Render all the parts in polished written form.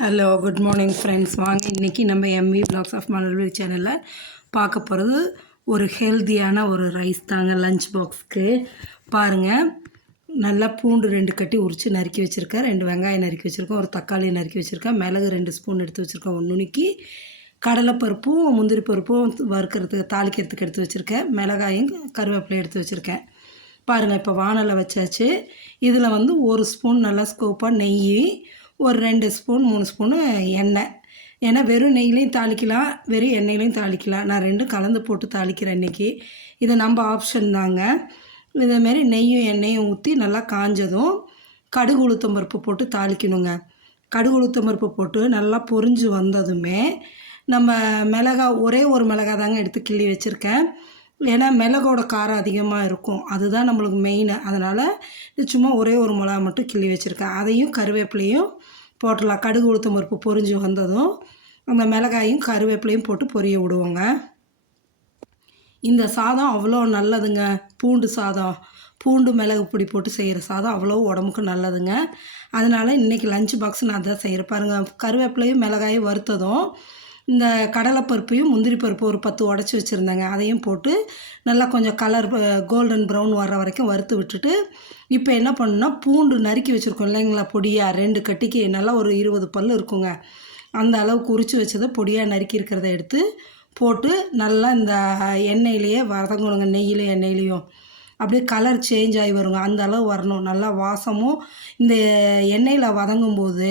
Hello good morning friends. வாங்க இன்றைக்கி நம்ம எம்வி பிளாக்ஸ் ஆஃப் மலர்விழி சேனலில் பார்க்க போகிறது ஒரு ஹெல்த்தியான ஒரு ரைஸ் தாங்க. லஞ்ச் பாக்ஸ்க்கு பாருங்கள், நல்லா பூண்டு 2 கட்டி உரித்து நறுக்கி வச்சுருக்கேன், 2 வெங்காயம் நறுக்கி வச்சுருக்கேன், ஒரு தக்காளி நறுக்கி வச்சுருக்கேன், மிளகு 2 ஸ்பூன் எடுத்து வச்சுருக்கேன், 1 நுணுக்கி கடலைப்பருப்பும் முந்திரி பருப்பும் வறுக்கிறதுக்கு தாளிக்கிறதுக்கு எடுத்து வச்சுருக்கேன், மிளகாயும் கருவேப்பிலையும் எடுத்து வச்சுருக்கேன். பாருங்கள், இப்போ வானலை வச்சாச்சு. இதில் வந்து 1 ஸ்பூன் நல்லா ஸ்கோப்பாக நெய், ஒரு 2 ஸ்பூன் 3 ஸ்பூனு எண்ணெய். ஏன்னா வெறும் நெய்லையும் தாளிக்கலாம், வெறும் எண்ணெயிலையும் தாளிக்கலாம். நான் 2 கலந்து போட்டு தாளிக்கிறேன் இன்றைக்கி. இது நம்ம ஆப்ஷன் தாங்க. இதேமாரி நெய்யும் எண்ணெயும் ஊற்றி நல்லா காஞ்சதும் கடுகு உளுத்தம் பருப்பு போட்டு தாளிக்கணுங்க. கடுகு உளுத்தம் பருப்பு போட்டு நல்லா பொரிஞ்சு வந்ததுமே நம்ம ஒரே ஒரு மிளகா தாங்க எடுத்து கிள்ளி வச்சுருக்கேன். ஏன்னா மிளகோட காரம் அதிகமாக இருக்கும், அதுதான் நம்மளுக்கு மெயின். அதனால் சும்மா ஒரே ஒரு மிளகா மட்டும் கிள்ளி வச்சுருக்கேன். அதையும் கருவேப்பிலையும் போட்டுடலாம். கடுகு உளுத்தம் பருப்பு பொரிஞ்சு வந்ததும் அந்த மிளகாயும் கருவேப்பிலையும் போட்டு பொரிய விடுவோங்க. இந்த சாதம் அவ்வளோ நல்லதுங்க. பூண்டு சாதம், பூண்டு மிளகு பொடி போட்டு செய்கிற சாதம் அவ்வளோ உடம்புக்கு நல்லதுங்க. அதனால் இன்றைக்கி லஞ்ச் பாக்ஸ் நான் அதான் செய்கிறேன். பாருங்கள், கருவேப்பிலையும் மிளகாயும் வறுத்ததும் இந்த கடலைப்பருப்பையும் முந்திரி பருப்பு ஒரு 10 உடச்சி வச்சுருந்தேங்க, அதையும் போட்டு நல்லா கொஞ்சம் கலர் கோல்டன் ப்ரௌன் வர்ற வரைக்கும் வறுத்து விட்டுட்டு, இப்போ என்ன பண்ணுன்னா பூண்டு நறுக்கி வச்சுருக்கோம் இல்லைங்களா, பொடியாக 2 கட்டிக்கு நல்லா ஒரு 20 பல் இருக்குங்க. அந்த அளவுக்கு உரித்து வச்சதை பொடியாக நறுக்கி இருக்கிறத எடுத்து போட்டு நல்லா இந்த எண்ணெயிலேயே வதங்கணுங்க. நெய்யிலையும் எண்ணெயிலையும் அப்படியே கலர் சேஞ்ச் ஆகி வருங்க. அந்த அளவு வரணும். நல்லா வாசமும் இந்த எண்ணெயில் வதங்கும்போது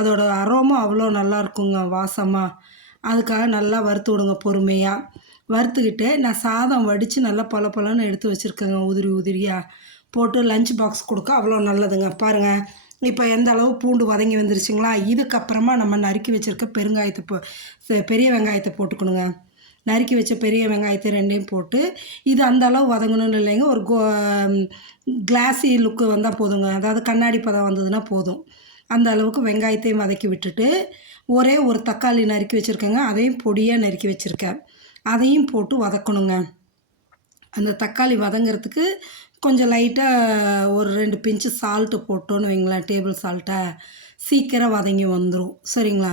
அதோட அரோமா அவ்வளோ நல்லா இருக்குங்க, வாசமாக. அதுக்காக நல்லா வறுத்து விடுங்க பொறுமையாக. வறுத்துக்கிட்டு நான் சாதம் வடித்து நல்லா பலன்னு எடுத்து வச்சுருக்கேங்க, உதிரியாக போட்டு லஞ்ச் பாக்ஸ் கொடுக்க அவ்வளோ நல்லதுங்க. பாருங்கள், இப்போ எந்த அளவு பூண்டு வதங்கி வந்துருச்சுங்களா. இதுக்கப்புறமா நம்ம நறுக்கி வச்சுருக்க பெரிய வெங்காயத்தை போட்டுக்கணுங்க. நறுக்கி வச்ச பெரிய வெங்காயத்தை 2ஐயும் போட்டு இது அந்த அளவு வதங்கணும்னு இல்லைங்க, ஒரு கிளாஸி லுக்கு வந்தால் போதுங்க. அதாவது கண்ணாடி பதம் வந்ததுன்னா போதும். அந்த அளவுக்கு வெங்காயத்தையும் வதக்கி விட்டுட்டு ஒரே ஒரு தக்காளி நறுக்கி வச்சுருக்கேங்க, அதையும் பொடியாக நறுக்கி வச்சுருக்கேன், அதையும் போட்டு வதக்கணுங்க. அந்த தக்காளி வதங்கிறதுக்கு கொஞ்சம் லைட்டாக ஒரு 2 பிஞ்சு சால்ட்டு போட்டோன்னு வைங்களேன், டேபிள் சால்ட்டை, சீக்கிரம் வதங்கி வந்துடும். சரிங்களா.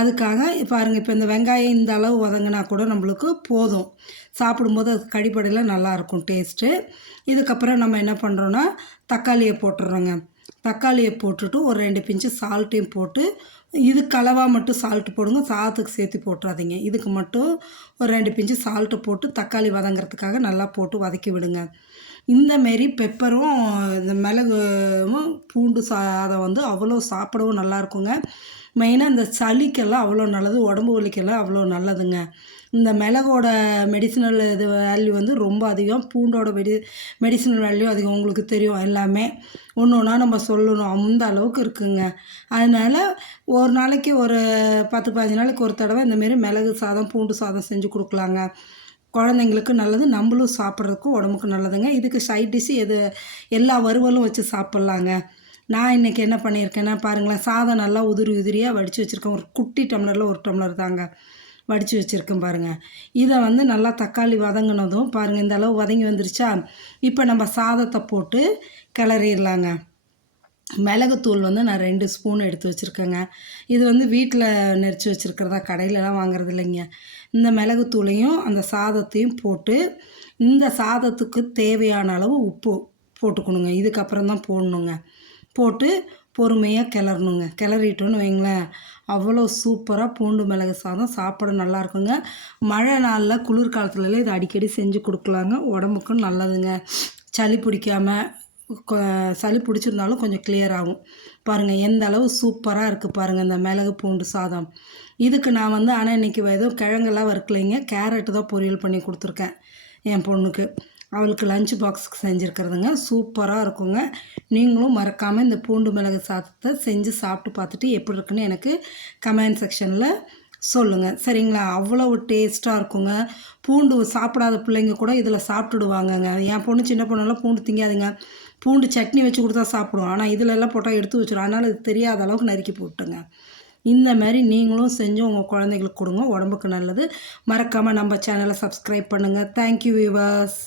அதுக்காக பாருங்கள், இப்போ இந்த வெங்காயம் இந்த அளவு வதங்கினா கூட நம்மளுக்கு போதும். சாப்பிடும்போது அது கடிப்படையில் நல்லாயிருக்கும் டேஸ்ட்டு. இதுக்கப்புறம் நம்ம என்ன பண்ணுறோன்னா தக்காளியை போட்டுடுறோங்க. தக்காளியை போட்டுட்டு ஒரு 2 பிஞ்சு சால்ட்டையும் போட்டு, இதுக்கு அளவாக மட்டும் சால்ட்டு போடுங்க, சாதத்துக்கு சேர்த்து போட்டுறாதீங்க. இதுக்கு மட்டும் ஒரு 2 பிஞ்சு சால்ட்டு போட்டு தக்காளி வதங்கிறதுக்காக நல்லா போட்டு வதக்கி விடுங்க. இந்தமாரி பெப்பரும் இந்த மிளகும் பூண்டு சாதம் வந்து அவ்வளோ சாப்பிடவும் நல்லாயிருக்குங்க. மெயினாக இந்த சளிக்கெல்லாம் அவ்வளோ நல்லது, உடம்பு வலிக்கெல்லாம் அவ்வளோ நல்லதுங்க. இந்த மிளகோட மெடிசினல் வேல்யூ வந்து ரொம்ப அதிகம், பூண்டோட மெடிசினல் வேல்யூ அதிகம். உங்களுக்கு தெரியும் எல்லாமே, ஒன்று ஒன்றா நம்ம சொல்லணும், அந்த அளவுக்கு இருக்குங்க. அதனால் ஒரு நாளைக்கு ஒரு 10-15 நாளைக்கு ஒரு தடவை இந்தமாரி மிளகு சாதம் பூண்டு சாதம் செஞ்சு கொடுக்கலாங்க. குழந்தைங்களுக்கு நல்லது, நம்மளும் சாப்பிட்றதுக்கும் உடம்புக்கு நல்லதுங்க. இதுக்கு சைட் டிஷ்ஷு எல்லா வறுவலும் வச்சு சாப்பிட்லாங்க. நான் இன்றைக்கி என்ன பண்ணியிருக்கேன்னா பாருங்களேன், சாதம் நல்லா உதிரியாக வடித்து வச்சுருக்கேன். ஒரு குட்டி டம்ளரில் 1 டம்ளர் தாங்க வடித்து வச்சுருக்கேன் பாருங்கள். இதை வந்து நல்லா தக்காளி வதங்கினதும் பாருங்கள், இந்த அளவு வதங்கி வந்துருச்சா. இப்போ நம்ம சாதத்தை போட்டு கிளறிடலாங்க. மிளகுத்தூள் வந்து நான் 2 ஸ்பூன் எடுத்து வச்சுருக்கேங்க. இது வந்து வீட்டில் நெரிச்சு வச்சுருக்கிறதா, கடையிலலாம் வாங்குறது இல்லைங்க. இந்த மிளகுத்தூளையும் அந்த சாதத்தையும் போட்டு இந்த சாதத்துக்கு தேவையான அளவு உப்பு போட்டுக்கணுங்க. இதுக்கப்புறம் தான் போடணுங்க. போட்டு பொறுமையாக கிளறணுங்க. கிளறிட்டோன்னு வைங்களேன், அவ்வளோ சூப்பராக பூண்டு மிளகு சாதம் சாப்பிட நல்லாயிருக்குங்க. மழை நாளில் குளிர்காலத்துலலாம் இதை அடிக்கடி செஞ்சு கொடுக்கலாங்க, உடம்புக்கும் நல்லதுங்க. சளி பிடிக்காமல், சளி பிடிச்சிருந்தாலும் கொஞ்சம் கிளியர் ஆகும். பாருங்கள் எந்த அளவு சூப்பராக இருக்குது பாருங்கள் இந்த மிளகு பூண்டு சாதம். இதுக்கு நான் வந்து ஆனால் இன்றைக்கி எதுவும் கிழங்கெல்லாம் வறுக்கலைங்க, கேரட்டு தான் பொரியல் பண்ணி கொடுத்துருக்கேன் என் பொண்ணுக்கு. அவளுக்கு லஞ்ச் பாக்ஸுக்கு செஞ்சுருக்கிறதுங்க. சூப்பராக இருக்குங்க. நீங்களும் மறக்காமல் இந்த பூண்டு மிளகு சாதத்தை செஞ்சு சாப்பிட்டு பார்த்துட்டு எப்படி இருக்குன்னு எனக்கு கமெண்ட் செக்ஷனில் சொல்லுங்கள். சரிங்களா. அவ்வளோ டேஸ்ட்டாக இருக்குங்க. பூண்டு சாப்பிடாத பிள்ளைங்க கூட இதில் சாப்பிட்டுடுவாங்கங்க. என் பொண்ணு சின்ன பொண்ணெல்லாம் பூண்டு திங்காதுங்க. பூண்டு சட்னி வச்சு கொடுத்தா சாப்பிடுவோம், ஆனால் இதிலெல்லாம் போட்டால் எடுத்து வச்சிடும். அதனால் இது தெரியாத அளவுக்கு நறுக்கி போட்டுங்க. இந்த மாதிரி நீங்களும் செஞ்சு உங்கள் குழந்தைங்களுக்கு கொடுங்க, உடம்புக்கு நல்லது. மறக்காமல் நம்ம சேனலை சப்ஸ்கிரைப் பண்ணுங்கள். Thank you viewers.